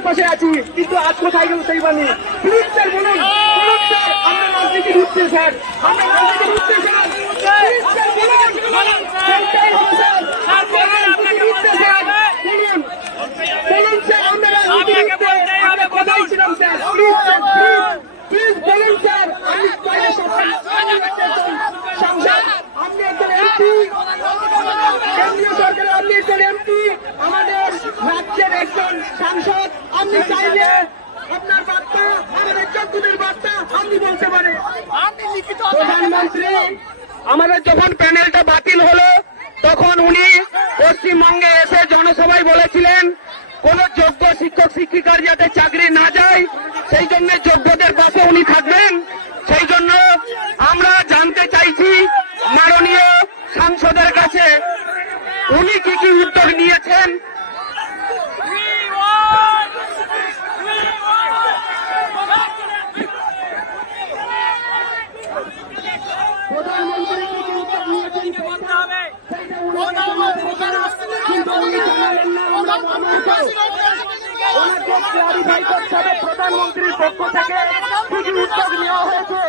বসে আছি কিন্তু আজ কোথায় গেল সেই স্যার বলুন বলুন আমরা রাজনীতি ঢুকছে স্যার আমরা রাজনীতি ঢুকছে বলুন কেন্দ্রীয় সরকারের এমপি আমাদের রাজ্যের একজন সাংসদ আপনি চাইলে আপনার বার্তা আমাদের চক্ষুদের বার্তা আপনি বলতে পারেন। প্রধানমন্ত্রী আমাদের যখন প্যানেলটা বাতিল হলো তখন উনি পশ্চিমবঙ্গে এসে জনসভায় বলেছিলেন কোন যোগ্য শিক্ষক শিক্ষিকার যাতে চাকরি না যায় সেই জন্য যোগ্যদের পাশে উনি থাকবেন। সেই জন্য আমরা জানতে চাইছি মাননীয় সাংসদের কাছে উনি কি কি উদ্যোগ নিয়েছেন প্রধানমন্ত্রী কি কি উদ্যোগ নিয়েছেন সেইটা উনি কিন্তু উনি জানালেন না আমরা ওনাকে ক্লারিফাই করতে হবে প্রধানমন্ত্রীর পক্ষ থেকে কি উদ্যোগ নেওয়া হয়েছে।